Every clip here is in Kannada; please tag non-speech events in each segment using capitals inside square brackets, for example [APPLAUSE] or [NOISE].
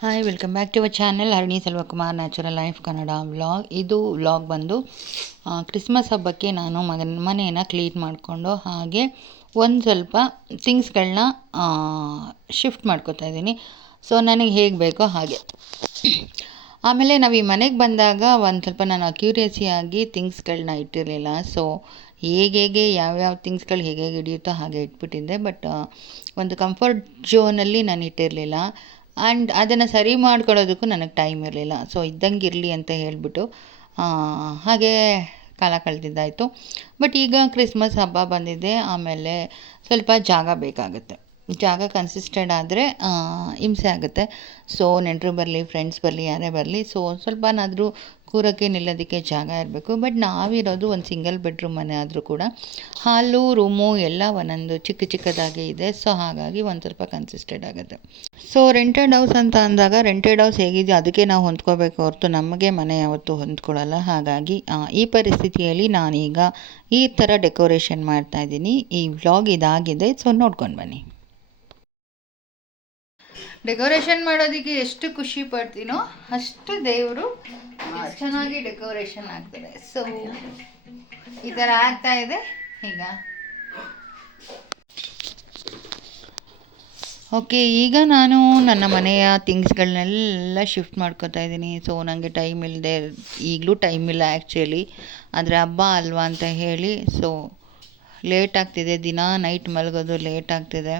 Hi welcome back to our channel Harani Selvakumar natural life Kannada vlog ಇದು ವ್ಲಾಗ್ ಬಂದು ಕ್ರಿಸ್ಮಸ್ ಹಬ್ಬಕ್ಕೆ ನಾನು ಮಗನ, ಮನೆಯನ್ನು ಕ್ಲೀನ್ ಮಾಡಿಕೊಂಡು ಹಾಗೆ ಒಂದು ಸ್ವಲ್ಪ ಥಿಂಗ್ಸ್ಗಳನ್ನ ಶಿಫ್ಟ್ ಮಾಡ್ಕೋತಾ ಇದ್ದೀನಿ. ಸೊ ನನಗೆ ಹೇಗೆ ಬೇಕೋ ಹಾಗೆ. ಆಮೇಲೆ ನಾವು ಈ ಮನೆಗೆ ಬಂದಾಗ ಒಂದು ಸ್ವಲ್ಪ ನಾನು ಅಕ್ಯೂರಿಯಸಿಯಾಗಿ ಥಿಂಗ್ಸ್ಗಳನ್ನ ಇಟ್ಟಿರಲಿಲ್ಲ. ಸೊ ಹೇಗೆ ಹೇಗೆ ಯಾವ್ಯಾವ ಥಿಂಗ್ಸ್ಗಳು ಹೇಗೆ ಹೇಗೆ ಹಿಡಿಯುತ್ತೋ ಹಾಗೆ ಇಟ್ಬಿಟ್ಟಿದ್ದೆ. ಬಟ್ ಒಂದು ಕಂಫರ್ಟ್ ಝೋನಲ್ಲಿ ನಾನು ಇಟ್ಟಿರಲಿಲ್ಲ. ಆ್ಯಂಡ್ ಅದನ್ನು ಸರಿ ಮಾಡ್ಕೊಳ್ಳೋದಕ್ಕೂ ನನಗೆ ಟೈಮ್ ಇರಲಿಲ್ಲ. ಸೊ ಇದ್ದಂಗೆ ಇರಲಿ ಅಂತ ಹೇಳಿಬಿಟ್ಟು ಹಾಗೆ ಕಾಲ ಕಳೆದಿದ್ದಾಯಿತು. ಬಟ್ ಈಗ ಕ್ರಿಸ್ಮಸ್ ಹಬ್ಬ ಬಂದಿದೆ. ಆಮೇಲೆ ಸ್ವಲ್ಪ ಜಾಗ ಬೇಕಾಗುತ್ತೆ. ಜಾಗ ಕನ್ಸಿಸ್ಟೆಂಟ್ ಆದರೆ ಹಿಂಸೆ ಆಗುತ್ತೆ. ಸೊ ನೆಂಟರು ಬರಲಿ ಫ್ರೆಂಡ್ಸ್ ಬರಲಿ, ಯಾರೇ ಬರಲಿ ಸೊ ಸ್ವಲ್ಪನಾದರೂ ಕೂರಕ್ಕೆ ನಿಲ್ಲೋದಕ್ಕೆ ಜಾಗ ಇರಬೇಕು. ಬಟ್ ನಾವಿರೋದು ಒಂದು ಸಿಂಗಲ್ ಬೆಡ್ರೂಮ್ ಮನೆ ಆದರೂ ಕೂಡ ಹಾಲು, ರೂಮು ಎಲ್ಲ ಒಂದೊಂದು ಚಿಕ್ಕ ಚಿಕ್ಕದಾಗಿ ಇದೆ. ಸೊ ಹಾಗಾಗಿ ಒಂದು ಸ್ವಲ್ಪ ಕನ್ಸಿಸ್ಟೆಡ್ ಆಗುತ್ತೆ. ಸೊ ರೆಂಟೆಡ್ ಹೌಸ್ ಅಂತ ಅಂದಾಗ ರೆಂಟೆಡ್ ಹೌಸ್ ಹೇಗಿದೆಯೋ ಅದಕ್ಕೆ ನಾವು ಹೊಂದ್ಕೋಬೇಕು ಹೊರತು ನಮಗೆ ಮನೆ ಯಾವತ್ತೂ ಹೊಂದ್ಕೊಳ್ಳಲ್ಲ ಹಾಗಾಗಿ ಈ ಪರಿಸ್ಥಿತಿಯಲ್ಲಿ ನಾನೀಗ ಈ ಥರ ಡೆಕೋರೇಷನ್ ಮಾಡ್ತಾ ಇದ್ದೀನಿ. ಈ ವ್ಲಾಗ್ ಇದಾಗಿದೆ. ಸೊ ನೋಡ್ಕೊಂಡು ಬನ್ನಿ. ಡೆಕೋರೇಷನ್ ಮಾಡೋದಕ್ಕೆ ಎಷ್ಟು ಖುಷಿ ಪಡ್ತೀನೋ ಅಷ್ಟು ದೇವರು ಚೆನ್ನಾಗಿ ಡೆಕೋರೇಷನ್ ಆಗ್ತದೆ ಸೊ ಈ ಥರ ಆಗ್ತಾ ಇದೆ. ಈಗ ಓಕೆ ಈಗ ನಾನು ನನ್ನ ಮನೆಯ ಥಿಂಗ್ಸ್ಗಳನ್ನೆಲ್ಲ ಶಿಫ್ಟ್ ಮಾಡ್ಕೋತಾ ಇದ್ದೀನಿ. ಸೊ ನನಗೆ ಟೈಮ್ ಇಲ್ಲದೆ ಈಗಲೂ ಟೈಮ್ ಇಲ್ಲ ಆ್ಯಕ್ಚುಲಿ ಆದರೆ ಹಬ್ಬ ಅಲ್ವಾ ಅಂತ ಹೇಳಿ. ಸೊ ಲೇಟ್ ಆಗ್ತಿದೆ. ದಿನ ನೈಟ್ ಮಲಗೋದು ಲೇಟ್ ಆಗ್ತಿದೆ.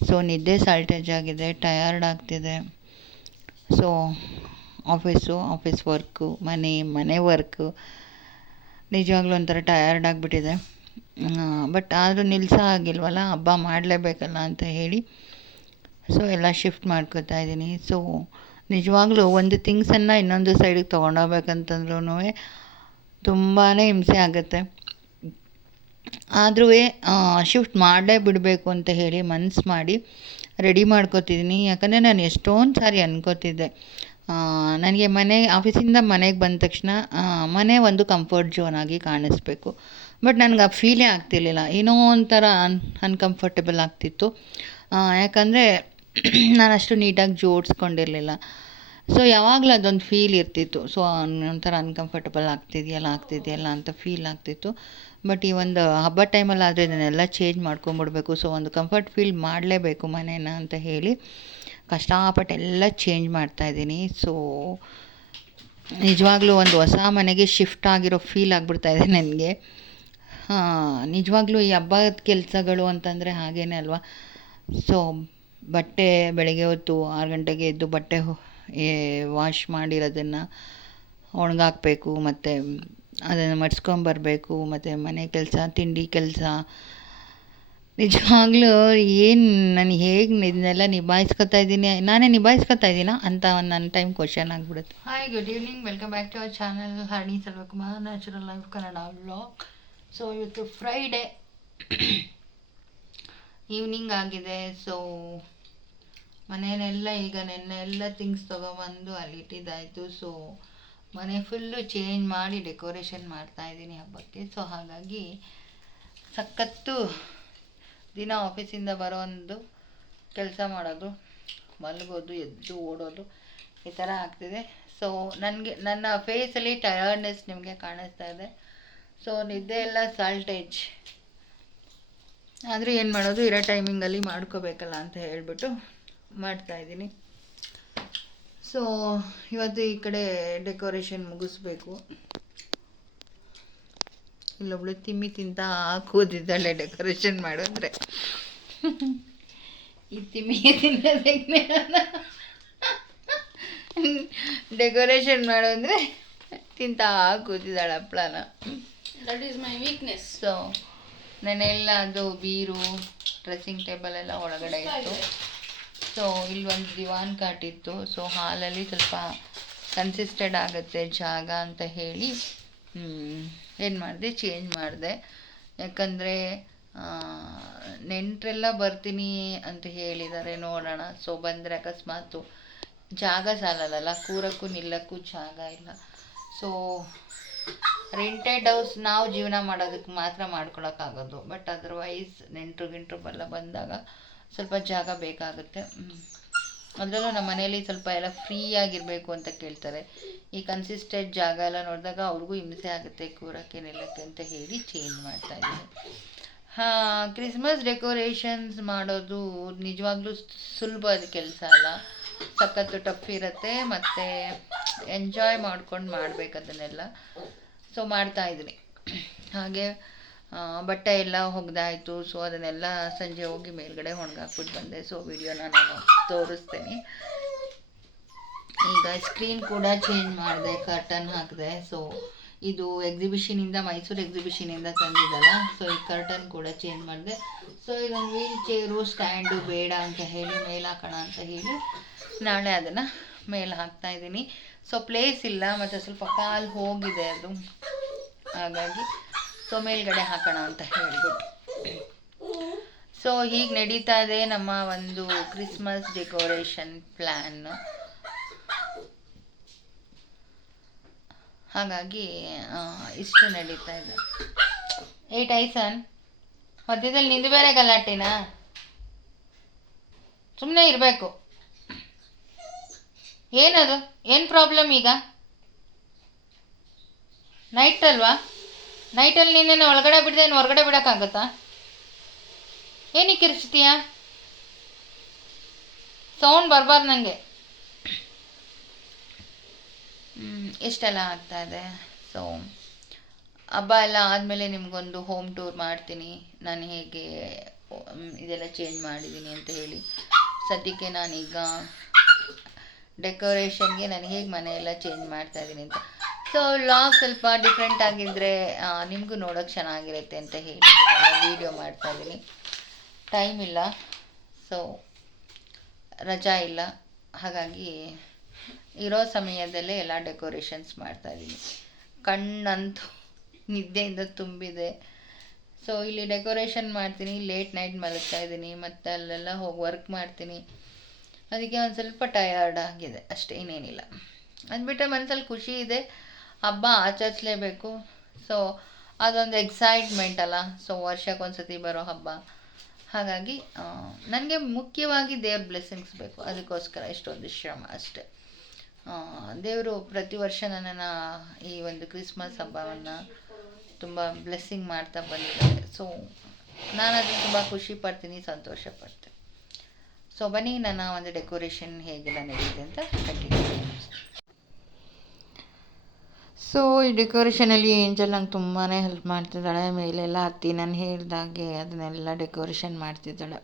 ಸೊ ನಿದ್ದೆ ಸಾಲ್ಟೇಜ್ ಆಗಿದೆ ಟಯರ್ಡ್ ಆಗ್ತಿದೆ. ಸೊ ಆಫೀಸು ಆಫೀಸ್ ವರ್ಕು ಮನೆ ಮನೆ ವರ್ಕು ನಿಜವಾಗ್ಲೂ ಒಂಥರ ಟಯರ್ಡ್ ಆಗಿಬಿಟ್ಟಿದೆ. ಬಟ್ ಆದರೂ ನಿಲ್ಸ ಆಗಿಲ್ವಲ್ಲ, ಹಬ್ಬ ಮಾಡಲೇಬೇಕಲ್ಲ ಅಂತ ಹೇಳಿ ಸೊ ಎಲ್ಲ ಶಿಫ್ಟ್ ಮಾಡ್ಕೋತಾ ಇದ್ದೀನಿ. ಸೊ ನಿಜವಾಗ್ಲೂ ಒಂದು ಥಿಂಗ್ಸನ್ನು ಇನ್ನೊಂದು ಸೈಡಿಗೆ ತೊಗೊಂಡೋಗ್ಬೇಕಂತಂದ್ರೂ ತುಂಬಾ ಹಿಂಸೆ ಆಗುತ್ತೆ. ಆದರೂ ಶಿಫ್ಟ್ ಮಾಡಲೇ ಬಿಡಬೇಕು ಅಂತ ಹೇಳಿ ಮನ್ಸು ಮಾಡಿ ರೆಡಿ ಮಾಡ್ಕೋತಿದ್ದೀನಿ ಯಾಕಂದರೆ ನಾನು ಎಷ್ಟೊಂದು ಸಾರಿ ಅನ್ಕೋತಿದ್ದೆ. ನನಗೆ ಮನೆ ಆಫೀಸಿಂದ ಮನೆಗೆ ಬಂದ ತಕ್ಷಣ ಮನೆ ಒಂದು ಕಂಫರ್ಟ್ ಝೋನ್ ಆಗಿ ಕಾಣಿಸ್ಬೇಕು. ಬಟ್ ನನಗೆ ಆ ಫೀಲೇ ಆಗ್ತಿರ್ಲಿಲ್ಲ. ಏನೋ ಒಂಥರ ಅನ್ ಅನ್ಕಂಫರ್ಟಬಲ್ ಆಗ್ತಿತ್ತು. ಯಾಕಂದರೆ [CLEARS THROAT] ನಾನು ಅಷ್ಟು ನೀಟಾಗಿ ಜೋಡಿಸ್ಕೊಂಡಿರಲಿಲ್ಲ. ಸೊ ಯಾವಾಗಲೂ ಅದೊಂದು ಫೀಲ್ ಇರ್ತಿತ್ತು. ಸೊ ಒಂಥರ ಅನ್ಕಂಫರ್ಟಬಲ್ ಆಗ್ತಿದೆಯಲ್ಲ ಆಗ್ತಿದೆಯಲ್ಲ ಅಂತ ಫೀಲ್ ಆಗ್ತಿತ್ತು. ಬಟ್ ಈ ಒಂದು ಹಬ್ಬ ಟೈಮಲ್ಲಿ ಆದರೆ ಇದನ್ನೆಲ್ಲ ಚೇಂಜ್ ಮಾಡ್ಕೊಂಬಿಡ್ಬೇಕು ಸೊ ಒಂದು ಕಂಫರ್ಟ್ ಫೀಲ್ ಮಾಡಲೇಬೇಕು ಮನೇನ ಅಂತ ಹೇಳಿ ಕಷ್ಟಪಟ್ಟೆಲ್ಲ ಚೇಂಜ್ ಮಾಡ್ತಾಯಿದ್ದೀನಿ ಸೊ ನಿಜವಾಗ್ಲೂ ಒಂದು ಹೊಸ ಮನೆಗೆ ಶಿಫ್ಟ್ ಆಗಿರೋ ಫೀಲ್ ಆಗ್ಬಿಡ್ತಾ ಇದೆ ನನಗೆ. ನಿಜವಾಗ್ಲೂ ಈ ಹಬ್ಬದ ಕೆಲಸಗಳು ಅಂತಂದರೆ ಹಾಗೇನೆ ಅಲ್ವಾ? ಸೊ ಬಟ್ಟೆ ಬೆಳಗ್ಗೆ ಹೊತ್ತು ಆರು ಗಂಟೆಗೆ ಎದ್ದು ಬಟ್ಟೆ ವಾಶ್ ಮಾಡಿರೋದನ್ನು ಒಣಗಾಕಬೇಕು, ಮತ್ತು ಅದನ್ನು ಮಡ್ಸ್ಕೊಂಬರ್ಬೇಕು, ಮತ್ತು ಮನೆ ಕೆಲಸ, ತಿಂಡಿ ಕೆಲಸ. ನಿಜವಾಗ್ಲೂ ಏನು ನಾನು ಹೇಗೆ ಇದನ್ನೆಲ್ಲ ನಿಭಾಯಿಸ್ಕೊತಾ ಇದ್ದೀನಿ, ನಾನೇ ನಿಭಾಯಿಸ್ಕೊತಾ ಇದ್ದೀನ? ಅಂತ ಒಂದು ನನ್ನ ಟೈಮ್ ಕ್ವಶನ್ ಆಗಿಬಿಡುತ್ತೆ. Hi good evening welcome back to our channel Hani Selvakumar natural life Kannada vlog so ಇವತ್ತು ಫ್ರೈಡೇ ಈವ್ನಿಂಗ್ [COUGHS] ಆಗಿದೆ. ಸೊ ಮನೆಯಲ್ಲೆಲ್ಲ ಈಗ ನೆನ್ನೆ ಎಲ್ಲ ಥಿಂಗ್ಸ್ ತೊಗೊಬಂದು ಅಲ್ಲಿ ಇಟ್ಟಿದ್ದಾಯಿತು ಸೊ ಮನೆ ಫುಲ್ಲು ಚೇಂಜ್ ಮಾಡಿ ಡೆಕೋರೇಷನ್ ಮಾಡ್ತಾ ಇದ್ದೀನಿ ಹಬ್ಬಕ್ಕೆ. ಸೊ ಹಾಗಾಗಿ ಸಖತ್ತು ದಿನ ಆಫೀಸಿಂದ ಬರೋ ಒಂದು ಕೆಲಸ ಮಾಡೋದು, ಮಲಗೋದು, ಎದ್ದು ಓಡೋದು ಈ ಥರ ಆಗ್ತಿದೆ. ಸೊ ನನಗೆ, ನನ್ನ ಫೇಸಲ್ಲಿ ಟಯರ್ಡ್ನೆಸ್ ನಿಮಗೆ ಕಾಣಿಸ್ತಾ ಇದೆ. ಸೊ ನಿದ್ದೆ ಎಲ್ಲ ಸಾಲ್ಟೇಜ್ ಆದರೆ ಏನು ಮಾಡೋದು, ಇರೋ ಟೈಮಿಂಗಲ್ಲಿ ಮಾಡ್ಕೋಬೇಕಲ್ಲ ಅಂತ ಹೇಳ್ಬಿಟ್ಟು ಮಾಡ್ತಾ ಇದ್ದೀನಿ. ಸೊ ಇವತ್ತು ಈ ಕಡೆ ಡೆಕೋರೇಷನ್ ಮುಗಿಸ್ಬೇಕು. ಇಲ್ಲೊಬ್ಳು ತಿಮ್ಮಿ ತಿಂತ ಕೂದಿದ್ದಾಳೆ ಡೆಕೋರೇಷನ್ ಮಾಡಿದ್ರೆ. ಈ ತಿಮ್ಮಿ ತಿನ್ನೋದಕ್ಕೆ ಡೆಕೋರೇಷನ್ ಮಾಡು ಅಂದರೆ ತಿಂತ ಕೂತಿದ್ದಾಳೆ ಹಪ್ಳನ that is my weakness so ನೆನೆಲ್ಲ ಅದು ಬೀರು ಡ್ರೆಸ್ಸಿಂಗ್ ಟೇಬಲ್ ಎಲ್ಲ ಒಳಗಡೆ ಇತ್ತು ಸೊ ಇಲ್ಲಿ ದಿವಾನ್ ಕಾಟ್ ಇತ್ತು. ಸೊ ಹಾಲಲ್ಲಿ ಸ್ವಲ್ಪ ಕನ್ಸಿಸ್ಟೆಡ್ ಆಗುತ್ತೆ ಜಾಗ ಅಂತ ಹೇಳಿ ಏನು ಮಾಡಿದೆ? ಚೇಂಜ್ ಮಾಡಿದೆ. ಯಾಕಂದರೆ ನೆಂಟರೆಲ್ಲ ಬರ್ತೀನಿ ಅಂತ ಹೇಳಿದ್ದಾರೆ ನೋಡೋಣ. ಸೊ ಬಂದರೆ ಅಕಸ್ಮಾತು ಜಾಗ ಸಾಲಲ್ಲ ಕೂರಕ್ಕೂ ನಿಲ್ಲಕ್ಕೂ ಜಾಗ ಇಲ್ಲ. ಸೊ ರೆಂಟೆಡ್ ಹೌಸ್ ನಾವು ಜೀವನ ಮಾಡೋದಕ್ಕೆ ಮಾತ್ರ ಮಾಡ್ಕೊಳಕ್ಕಾಗೋದು. ಬಟ್ ಅದರ್ವೈಸ್ ನೆಂಟರು ಗಿಂಟ್ರು ಎಲ್ಲ ಬಂದಾಗ ಸ್ವಲ್ಪ ಜಾಗ ಬೇಕಾಗುತ್ತೆ. ಅದರಲ್ಲೂ ನಮ್ಮ ಮನೇಲಿ ಸ್ವಲ್ಪ ಎಲ್ಲ ಫ್ರೀ ಆಗಿರಬೇಕು ಅಂತ ಕೇಳ್ತಾರೆ. ಈ ಕನ್ಸಿಸ್ಟೆಂಟ್ ಜಾಗ ಎಲ್ಲ ನೋಡಿದಾಗ ಅವ್ರಿಗೂ ಹಿಂಸೆ ಆಗುತ್ತೆ, ಕೂರಕ್ಕೆ, ನಿಲ್ಲಕ್ಕೆ ಅಂತ ಹೇಳಿ ಚೇಂಜ್ ಮಾಡ್ತಾ ಇದ್ದೀನಿ ಹಾಂ ಕ್ರಿಸ್ಮಸ್ ಡೆಕೋರೇಷನ್ಸ್ ಮಾಡೋದು ನಿಜವಾಗ್ಲೂ ಸುಲಭದ ಕೆಲಸ ಅಲ್ಲ. ಸಖತ್ತು ಟಫ್ ಇರುತ್ತೆ, ಮತ್ತು ಎಂಜಾಯ್ ಮಾಡ್ಕೊಂಡು ಮಾಡಬೇಕು ಅದನ್ನೆಲ್ಲ ಸೊ ಮಾಡ್ತಾ ಇದ್ದೀನಿ. ಹಾಗೆ ಬಟ್ಟೆ ಎಲ್ಲ ಒಗ್ದಾಯ್ತು. ಸೊ ಅದನ್ನೆಲ್ಲ ಸಂಜೆ ಹೋಗಿ ಮೇಲ್ಗಡೆ ಒಣಗಾಕ್ಬಿಟ್ಟು ಬಂದೆ. ಸೊ ವಿಡಿಯೋನ ನಾನು ತೋರಿಸ್ತೇನೆ. ಈಗ ಸ್ಕ್ರೀನ್ ಕೂಡ ಚೇಂಜ್ ಮಾಡಿದೆ ಕರ್ಟನ್ ಹಾಕಿದೆ. ಸೊ ಇದು ಎಕ್ಸಿಬಿಷನಿಂದ ಮೈಸೂರು ಎಕ್ಸಿಬಿಷನಿಂದ ತಂದಿದ್ದಲ್ಲ. ಸೊ ಈ ಕರ್ಟನ್ ಕೂಡ ಚೇಂಜ್ ಮಾಡಿದೆ. ಸೊ ಇದೊಂದು ವೀಲ್ ಚೇರು ಸ್ಟ್ಯಾಂಡು ಬೇಡ ಅಂತ ಹೇಳಿ, ಮೇಲೆ ಹಾಕೋಣ ಅಂತ ಹೇಳಿ ನಾಳೆ ಅದನ್ನು ಮೇಲೆ ಹಾಕ್ತಾ ಇದ್ದೀನಿ. ಸೊ ಪ್ಲೇಸ್ ಇಲ್ಲ, ಮತ್ತು ಸ್ವಲ್ಪ ಕಾಲು ಹೋಗಿದೆ ಅದು. ಹಾಗಾಗಿ ಸೊ ಮೇಲ್ಗಡೆ ಹಾಕೋಣ ಅಂತ ಹೇಳ್ಬಿಟ್ಟು. ಸೊ ಹೀಗೆ ನಡೀತಾ ಇದೆ ನಮ್ಮ ಒಂದು ಕ್ರಿಸ್ಮಸ್ ಡೆಕೋರೇಷನ್ ಪ್ಲ್ಯಾನ್ ಹಾಗಾಗಿ ಇಷ್ಟು ನಡೀತಾ ಇದೆ. ಏ, ಟೈಸನ್, ಮಧ್ಯದಲ್ಲಿ ನಿಂದು ಬೇರೆ ಗಲಾಟೆನಾ? ಸುಮ್ಮನೆ ಇರಬೇಕು. ಏನದು? ಏನು ಪ್ರಾಬ್ಲಮ್ ಈಗ? ನೈಟ್ ಅಲ್ವಾ? ನೈಟಲ್ಲಿ ನೀನೇನು ಒಳಗಡೆ ಬಿಡದೆ ಏನು ಹೊರಗಡೆ ಬಿಡೋಕ್ಕಾಗತ್ತಾ? ಏನಕ್ಕೆ ಕಿರ್ಚ್ತೀಯ? ಸೌಂಡ್ ಬರಬಾರ್ದು ನನಗೆ ಇಷ್ಟೆಲ್ಲ ಆಗ್ತಾ ಇದೆ? ಸೊ ಹಬ್ಬ ಎಲ್ಲ ಆದಮೇಲೆ ನಿಮಗೊಂದು ಹೋಮ್ ಟೂರ್ ಮಾಡ್ತೀನಿ. ನಾನು ಹೇಗೆ ಇದೆಲ್ಲ ಚೇಂಜ್ ಮಾಡಿದ್ದೀನಿ ಅಂತ ಹೇಳಿ. ಸದ್ಯಕ್ಕೆ ನಾನೀಗ ಡೆಕೋರೇಷನ್ಗೆ ನಾನು ಹೇಗೆ ಮನೆಯೆಲ್ಲ ಚೇಂಜ್ ಮಾಡ್ತಾ ಇದ್ದೀನಿ ಅಂತ. ಸೊ ಲಾಗ್ ಸ್ವಲ್ಪ ಡಿಫ್ರೆಂಟ್ ಆಗಿದ್ದರೆ ನಿಮಗೂ ನೋಡೋಕೆ ಚೆನ್ನಾಗಿರುತ್ತೆ ಅಂತ ಹೇಳಿ ವೀಡಿಯೋ ಮಾಡ್ತಾ ಇದ್ದೀನಿ. ಟೈಮ್ ಇಲ್ಲ. ಸೊ ರಜಾ ಇಲ್ಲ. ಹಾಗಾಗಿ ಇರೋ ಸಮಯದಲ್ಲೇ ಎಲ್ಲ ಡೆಕೋರೇಷನ್ಸ್ ಮಾಡ್ತಾ ಕಣ್ಣಂತು ನಿದ್ದೆಯಿಂದ ತುಂಬಿದೆ. ಸೊ ಇಲ್ಲಿ ಡೆಕೋರೇಷನ್ ಮಾಡ್ತೀನಿ ಲೇಟ್ ನೈಟ್ ಮಲಗ್ತಾ ಇದ್ದೀನಿ, ಮತ್ತು ಅಲ್ಲೆಲ್ಲ ಹೋಗಿ ವರ್ಕ್ ಮಾಡ್ತೀನಿ. ಅದಕ್ಕೆ ಒಂದು ಸ್ವಲ್ಪ ಟಯರ್ಡ್ ಆಗಿದೆ. ಅಷ್ಟೇ, ಇನ್ನೇನಿಲ್ಲ. ಅದು ಮನಸ್ಸಲ್ಲಿ ಖುಷಿ ಇದೆ. ಹಬ್ಬ ಆಚರಿಸ್ಲೇಬೇಕು. ಸೊ ಅದೊಂದು ಎಕ್ಸೈಟ್ಮೆಂಟ್ ಅಲ್ಲ. ಸೊ ವರ್ಷಕ್ಕೊಂದ್ಸತಿ ಬರೋ ಹಬ್ಬ. ಹಾಗಾಗಿ ನನಗೆ ಮುಖ್ಯವಾಗಿ ದೇವ್ರ ಬ್ಲೆಸ್ಸಿಂಗ್ಸ್ ಬೇಕು. ಅದಕ್ಕೋಸ್ಕರ ಇಷ್ಟೊಂದು ಶ್ರಮ ಅಷ್ಟೆ. ದೇವರು ಪ್ರತಿ ವರ್ಷ ನನ್ನನ್ನು ಈ ಒಂದು ಕ್ರಿಸ್ಮಸ್ ಹಬ್ಬವನ್ನು ತುಂಬ ಬ್ಲೆಸ್ಸಿಂಗ್ ಮಾಡ್ತಾ ಬಂದಿದ್ದಾರೆ. ಸೊ ನಾನು ಅದನ್ನು ತುಂಬ ಖುಷಿ ಪಡ್ತೀನಿ, ಸಂತೋಷ ಪಡ್ತೀನಿ. ಸೊ ಬನ್ನಿ, ನನ್ನ ಒಂದು ಡೆಕೋರೇಷನ್ ಹೇಗೆಲ್ಲ ನಡೆಯುತ್ತೆ ಅಂತ ಕಂಟಿನ್ಯೂ ಸೊ ಈ ಡೆಕೋರೇಷನಲ್ಲಿ ಏಂಜಲ್ ನಂಗೆ ತುಂಬಾ ಹೆಲ್ಪ್ ಮಾಡ್ತಿದ್ದಾಳೆ. ಮೇಲೆಲ್ಲ ಹತ್ತಿ ನಾನು ಹೇಳ್ದಾಗೆ ಅದನ್ನೆಲ್ಲ ಡೆಕೋರೇಷನ್ ಮಾಡ್ತಿದ್ದಾಳೆ.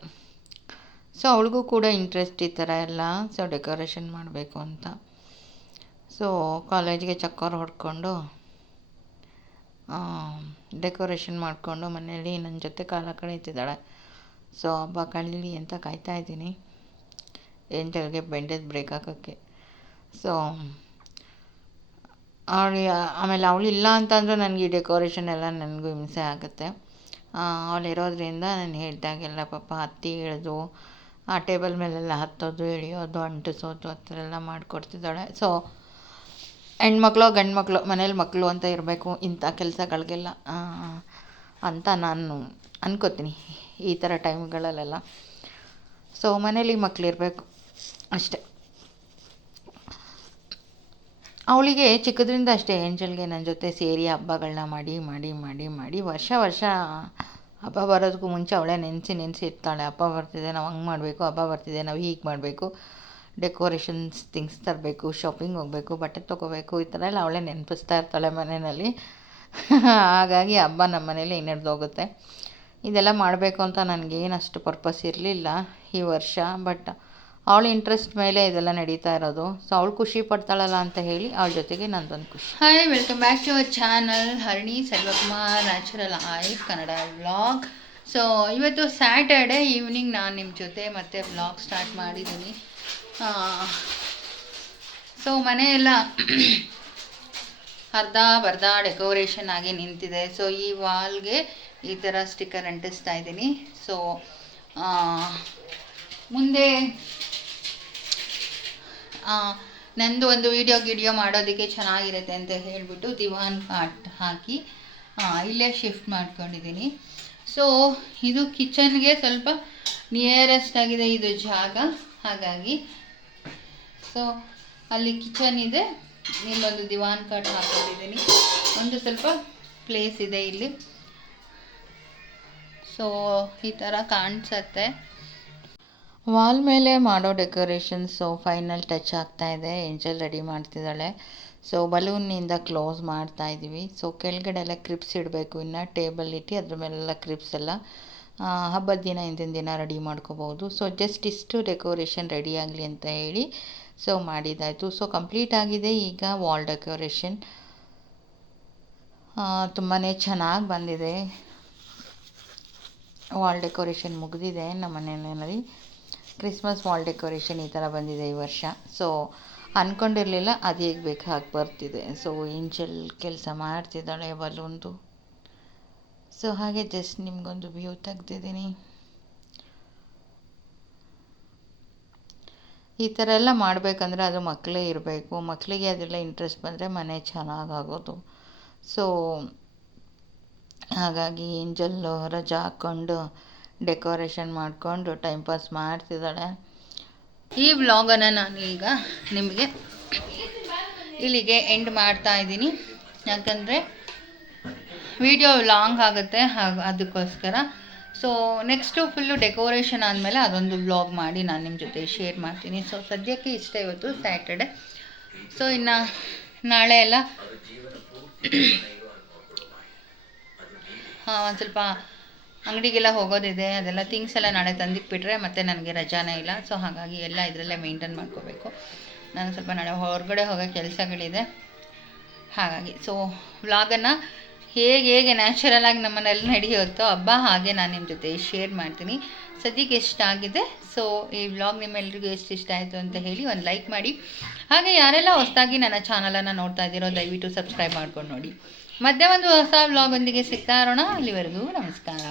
ಸೊ ಅವಳಿಗೂ ಕೂಡ ಇಂಟ್ರೆಸ್ಟ್ ಈ ಥರ ಎಲ್ಲ. ಸೊ ಡೆಕೋರೇಷನ್ ಮಾಡಬೇಕು ಅಂತ. ಸೊ ಕಾಲೇಜಿಗೆ ಚಕ್ಕರ್ ಹೊಡ್ಕೊಂಡು ಡೆಕೋರೇಷನ್ ಮಾಡಿಕೊಂಡು ಮನೆಯಲ್ಲಿ ನನ್ನ ಜೊತೆ ಕಾಲ ಕಳೀತಿದ್ದಾಳೆ ಸೊ ಹಬ್ಬ ಕಳೀಲಿ ಅಂತ ಕಾಯ್ತಾ ಇದ್ದೀನಿ. ಏಂಜಲ್ಗೆ ಬೆಂಡೆದು ಬ್ರೇಕ್ ಹಾಕೋಕ್ಕೆ. ಸೊ ಅವಳು, ಆಮೇಲೆ ಅವಳು ಇಲ್ಲ ಅಂತಂದರೂ ನನಗೆ ಈ ಡೆಕೋರೇಷನ್ ಎಲ್ಲ ನನಗೂ ಹಿಂಸೆ ಆಗುತ್ತೆ. ಅವಳು ಇರೋದ್ರಿಂದ ನಾನು ಹೇಳಿದಾಗೆಲ್ಲ ಪಾಪ ಹತ್ತಿ ಇಳಿದು, ಆ ಟೇಬಲ್ ಮೇಲೆಲ್ಲ ಹತ್ತೋದು ಇಳಿಯೋದು ಅಂಟಿಸೋದು, ಆ ಥರ ಎಲ್ಲ ಮಾಡಿಕೊಡ್ತಿದ್ದಾಳೆ. ಸೊ ಹೆಣ್ಮಕ್ಳು ಗಂಡು ಮಕ್ಕಳು ಮನೇಲಿ ಮಕ್ಕಳು ಅಂತ ಇರಬೇಕು, ಇಂಥ ಕೆಲಸಗಳಿಗೆಲ್ಲ. ಅಂತ ನಾನು ಅನ್ಕೋತೀನಿ ಈ ಥರ ಟೈಮ್ಗಳಲ್ಲೆಲ್ಲ ಸೊ ಮನೇಲಿ ಮಕ್ಕಳಿರಬೇಕು ಅಷ್ಟೆ. ಅವಳಿಗೆ ಚಿಕ್ಕದ್ರಿಂದ ಅಷ್ಟೇ ಏಂಜಲ್ಗೆ ನನ್ನ ಜೊತೆ ಸೇರಿ ಹಬ್ಬಗಳನ್ನ ಮಾಡಿ ಮಾಡಿ ಮಾಡಿ ಮಾಡಿ ವರ್ಷ ವರ್ಷ ಹಬ್ಬ ಬರೋದಕ್ಕೂ ಮುಂಚೆ ಅವಳೇ ನೆನೆಸಿ ನೆನೆಸಿ ಇರ್ತಾಳೆ. ಹಬ್ಬ ಬರ್ತಿದೆ, ನಾವು ಹಂಗೆ ಮಾಡಬೇಕು, ಹಬ್ಬ ಬರ್ತಿದೆ, ನಾವು ಹೀಗೆ ಮಾಡಬೇಕು. ಡೆಕೋರೇಷನ್ಸ್, ಥಿಂಗ್ಸ್ ತರಬೇಕು, ಶಾಪಿಂಗ್ ಹೋಗಬೇಕು, ಬಟ್ಟೆ ತೊಗೋಬೇಕು, ಈ ಥರ ಎಲ್ಲ ಅವಳೇ ನೆನಪಿಸ್ತಾ ಇರ್ತಾಳೆ ಮನೆಯಲ್ಲಿ. ಹಾಗಾಗಿ ಹಬ್ಬ ನಮ್ಮ ಮನೇಲಿ ಹೋಗುತ್ತೆ. ಇದೆಲ್ಲ ಮಾಡಬೇಕು ಅಂತ ನನಗೇನು ಅಷ್ಟು ಪರ್ಪಸ್ ಇರಲಿಲ್ಲ ಈ ವರ್ಷ, ಬಟ್ ಅವಳ ಇಂಟ್ರೆಸ್ಟ್ ಮೇಲೆ ಇದೆಲ್ಲ ನಡೀತಾ ಇರೋದು. ಸೊ ಅವಳು ಖುಷಿ ಪಡ್ತಾಳಲ್ಲ ಅಂತ ಹೇಳಿ ಅವಳ ಜೊತೆಗೆ ನಂದೊಂದು ಖುಷಿ. Hi welcome back to our channel Harani Selvakumar natural life Kannada vlog so ಇವತ್ತು ಸ್ಯಾಟರ್ಡೆ ಈವ್ನಿಂಗ್ ನಾನು ನಿಮ್ಮ ಜೊತೆ ಮತ್ತೆ ವ್ಲಾಗ್ ಸ್ಟಾರ್ಟ್ ಮಾಡಿದ್ದೀನಿ. ಸೊ ಮನೆಯೆಲ್ಲ [CLEARS THROAT] ಅರ್ಧ ಬರ್ಧ ಡೆಕೋರೇಷನ್ ಆಗಿ ನಿಂತಿದೆ. ಸೊ ಈ ವಾಲ್ಗೆ ಈ ಥರ ಸ್ಟಿಕ್ಕರ್ ಅಂಟಿಸ್ತಾ ಇದ್ದೀನಿ. ಸೊ ಮುಂದೆ ನಂದು ಒಂದು ವಿಡಿಯೋ ಗಿಡಿಯೋ ಮಾಡೋದಕ್ಕೆ ಚೆನ್ನಾಗಿರುತ್ತೆ ಅಂತ ಹೇಳಿಬಿಟ್ಟು ದಿವಾನ್ ಕಾಟ್ ಹಾಕಿ ಇಲ್ಲೇ ಶಿಫ್ಟ್ ಮಾಡ್ಕೊಂಡಿದ್ದೀನಿ. ಸೊ ಇದು ಕಿಚನ್ಗೆ ಸ್ವಲ್ಪ ನಿಯರೆಸ್ಟ್ ಆಗಿದೆ ಇದು ಜಾಗ, ಹಾಗಾಗಿ. ಸೊ ಅಲ್ಲಿ ಕಿಚನ್ ಇದೆ. ಇಲ್ಲೊಂದು ದಿವಾನ್ ಕಾಟ್ ಹಾಕೊಂಡಿದ್ದೀನಿ. ಒಂದು ಸ್ವಲ್ಪ ಪ್ಲೇಸ್ ಇದೆ ಇಲ್ಲಿ. ಸೊ ಈ ಥರ ಕಾಣಿಸತ್ತೆ. ವಾಲ್ ಮೇಲೆ ಮಾಡೋ ಡೆಕೋರೇಷನ್ಸು ಫೈನಲ್ ಟಚ್ ಆಗ್ತಾ ಇದೆ. ಏಂಜಲ್ ರೆಡಿ ಮಾಡ್ತಿದ್ದಾಳೆ. ಸೊ ಬಲೂನ್ನಿಂದ ಕ್ಲೋಸ್ ಮಾಡ್ತಾ ಇದ್ದೀವಿ. ಸೊ ಕೆಳಗಡೆ ಎಲ್ಲ ಕ್ರಿಪ್ಸ್ ಇಡಬೇಕು. ಇನ್ನು ಟೇಬಲ್ ಇಟ್ಟು ಅದ್ರ ಮೇಲೆಲ್ಲ ಕ್ರಿಪ್ಸ್ ಎಲ್ಲ ಹಬ್ಬದ ದಿನ ಹಿಂದಿನ ದಿನ ರೆಡಿ ಮಾಡ್ಕೋಬೋದು. ಸೊ ಜಸ್ಟ್ ಇಷ್ಟು ಡೆಕೋರೇಷನ್ ರೆಡಿ ಆಗಲಿ ಅಂತ ಹೇಳಿ ಸೊ ಮಾಡಿದ್ದಾಯಿತು. ಸೊ ಕಂಪ್ಲೀಟ್ ಆಗಿದೆ ಈಗ ವಾಲ್ ಡೆಕೋರೇಷನ್ ತುಂಬಾ ಚೆನ್ನಾಗಿ ಬಂದಿದೆ. ವಾಲ್ ಡೆಕೋರೇಷನ್ ಮುಗಿದಿದೆ ನಮ್ಮ ಮನೆಯಲ್ಲಿ. ಕ್ರಿಸ್ಮಸ್ ವಾಲ್ ಡೆಕೋರೇಷನ್ ಈ ಥರ ಬಂದಿದೆ ಈ ವರ್ಷ. ಸೊ ಅಂದ್ಕೊಂಡಿರಲಿಲ್ಲ ಅದು ಹೇಗೆ ಬೇಕು ಹಾಗೆ ಬರ್ತಿದೆ. ಸೊ ಏಂಜಲ್ ಕೆಲಸ ಮಾಡ್ತಿದ್ದಾಳೆ ಬಲೂನ್ದು. ಸೊ ಹಾಗೆ ಜಸ್ಟ್ ನಿಮಗೊಂದು ವ್ಯೂ ತೆಗ್ದಿದ್ದೀನಿ. ಈ ಥರ ಎಲ್ಲ ಮಾಡಬೇಕಂದ್ರೆ ಅದು ಮಕ್ಕಳೇ ಇರಬೇಕು. ಮಕ್ಕಳಿಗೆ ಅದೆಲ್ಲ ಇಂಟ್ರೆಸ್ಟ್ ಬಂದರೆ ಮನೆ ಚೆನ್ನಾಗಾಗೋದು. ಸೊ ಹಾಗಾಗಿ ಏಂಜಲ್ಲು ರಜಾ ಹಾಕ್ಕೊಂಡು ಡೆಕೋರೇಷನ್ ಮಾಡಿಕೊಂಡು ಟೈಮ್ ಪಾಸ್ ಮಾಡ್ತಿದ್ದಾಳೆ. ಈ ವ್ಲಾಗನ್ನು ನಾನು ಈಗ ನಿಮಗೆ ಇಲ್ಲಿಗೆ ಎಂಡ್ ಮಾಡ್ತಾ ಇದ್ದೀನಿ. ಯಾಕಂದರೆ ವಿಡಿಯೋ ಲಾಂಗ್ ಆಗುತ್ತೆ ಅದಕ್ಕೋಸ್ಕರ. ಸೊ ನೆಕ್ಸ್ಟು ಫುಲ್ಲು ಡೆಕೋರೇಷನ್ ಆದಮೇಲೆ ಅದೊಂದು ವ್ಲಾಗ್ ಮಾಡಿ ನಾನು ನಿಮ್ಮ ಜೊತೆ ಶೇರ್ ಮಾಡ್ತೀನಿ. ಸೊ ಸದ್ಯಕ್ಕೆ ಇಷ್ಟ ಇವತ್ತು ಸ್ಯಾಟರ್ಡೆ ಸೊ ಇನ್ನು ನಾಳೆ ಎಲ್ಲ ಹಾಂ, ಒಂದು ಸ್ವಲ್ಪ ಅಂಗಡಿಗೆಲ್ಲ ಹೋಗೋದಿದೆ, ಅದೆಲ್ಲ ಥಿಂಗ್ಸ್ ಎಲ್ಲ ನಾಳೆ ತಂದಿಟ್ಬಿಟ್ರೆ ಮತ್ತೆ ನನಗೆ ರಜಾನೇ ಇಲ್ಲ. ಸೊ ಹಾಗಾಗಿ ಎಲ್ಲ ಇದರಲ್ಲೇ ಮೇಂಟೈನ್ ಮಾಡ್ಕೋಬೇಕು. ನಾನು ಸ್ವಲ್ಪ ನಾಳೆ ಹೊರಗಡೆ ಹೋಗೋ ಕೆಲಸಗಳಿದೆ. ಹಾಗಾಗಿ ಸೊ ವ್ಲಾಗನ್ನು ಹೇಗೆ ಹೇಗೆ ನ್ಯಾಚುರಲ್ ಆಗಿ ನಮ್ಮನೇಲಿ ನಡೆಯುತ್ತೋ ಹಬ್ಬ ಹಾಗೆ ನಾನು ನಿಮ್ಮ ಜೊತೆ ಶೇರ್ ಮಾಡ್ತೀನಿ. ಸದ್ಯಕ್ಕೆ ಇಷ್ಟ ಆಗಿದೆ? ಸೊ ಈ ವ್ಲಾಗ್ ನಿಮ್ಮೆಲ್ಲರಿಗೂ ಎಷ್ಟು ಇಷ್ಟ ಆಯಿತು ಅಂತ ಹೇಳಿ ಒಂದು ಲೈಕ್ ಮಾಡಿ. ಹಾಗೆ ಯಾರೆಲ್ಲ ಹೊಸದಾಗಿ ನನ್ನ ಚಾನಲನ್ನು ನೋಡ್ತಾ ಇದ್ದೀರೋ ದಯವಿಟ್ಟು ಸಬ್ಸ್ಕ್ರೈಬ್ ಮಾಡ್ಕೊಂಡು ನೋಡಿ. ಮತ್ತೆ ಒಂದು ಹೊಸ ಬ್ಲಾಗ್ ಒಂದಿಗೆ ಸಿಗ್ತಾ ಇರೋಣ. ಅಲ್ಲಿವರೆಗೂ ನಮಸ್ಕಾರ.